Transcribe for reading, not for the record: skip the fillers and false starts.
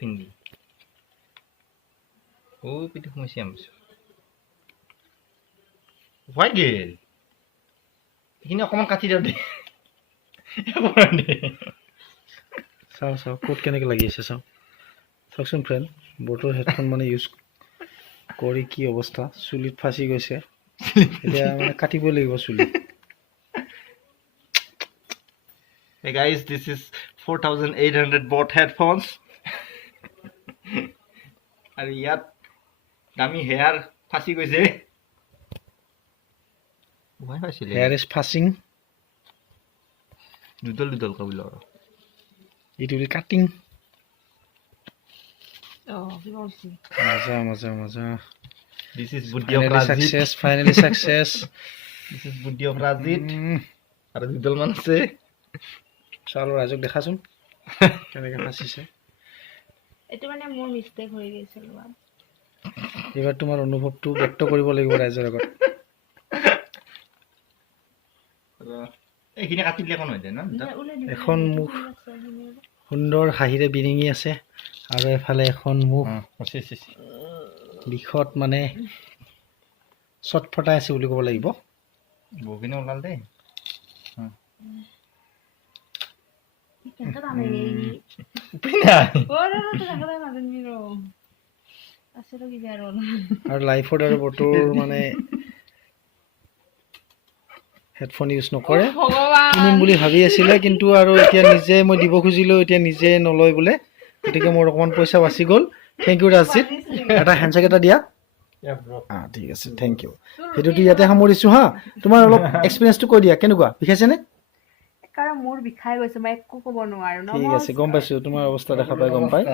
পিন্ধি ও পিঠি সোমাইছে আমছো হোৱাই গেল এইখিনি অকণমান কাটি দিওঁ দে চাও ক'ত কেনেকৈ লাগি আছে চাওকচোন ফ্ৰেণ্ড বটৰ হেডফোন মানে ইউজ কৰি কি অৱস্থা চুলিত ফাঁচি গৈছে এতিয়া মানে কাটিব লাগিব চুলি Hey guys, this is 4,800 baht headphones. আৰু ইয়াত দামি হেয়াৰ ফাঁচি গৈছে ভয় পাইছিলে হেয়াৰ ইজ ফাঁচিং দুডল কাবিল আৰু ইট উইল কাটিং মজা This is Buddhi of Rajit. Finally success This is Buddhi of Rajit. আৰু দুডল মান আছে চালো ৰাজক দেখাচোন কেনেকৈ ফাঁচিছে এটো মানে মোৰ মিস্টেক হৈ গৈছিল এইবাৰ তোমাৰ অনুভৱটো ব্যক্ত কৰিব লাগিব ৰাইজৰ আগত এইখিনি কাটি দিলে কোন হৈ যায় ন এখন মুখ সুন্দৰ হাঁহিৰে বিৰিঙি আছে আৰু এফালে এখন মুখ বিষত মানে চটফটাই আছে বুলি ক'ব লাগিব বহুখিনি ওলাল দেই আৰু লাইফত আৰু বটৰ মানে হেডফোন ইউজ নকৰে কিনিম বুলি ভাবি আছিলে কিন্তু আৰু এতিয়া নিজে মই দিব খুজিলেও এতিয়া নিজে নলয় বোলে গতিকে মোৰ অকণমান পইচা বাচি গ'ল থেংক ইউ ৰাজজিত এটা হেণ্ডশেক এটা দিয়া ঠিক আছে থেংক ইউ সেইটোতো ইয়াতে সামৰিছোঁ হা তোমাৰ অলপ এক্সপিৰিয়েঞ্চটো কৈ দিয়া কেনেকুৱা বিষাইছেনে কাৰণ মোৰ বিষাই গৈছে মই একো ক'ব নোৱাৰো ঠিক আছে গম পাইছোঁ তোমাৰ অৱস্থা দেখা পাই গম পাই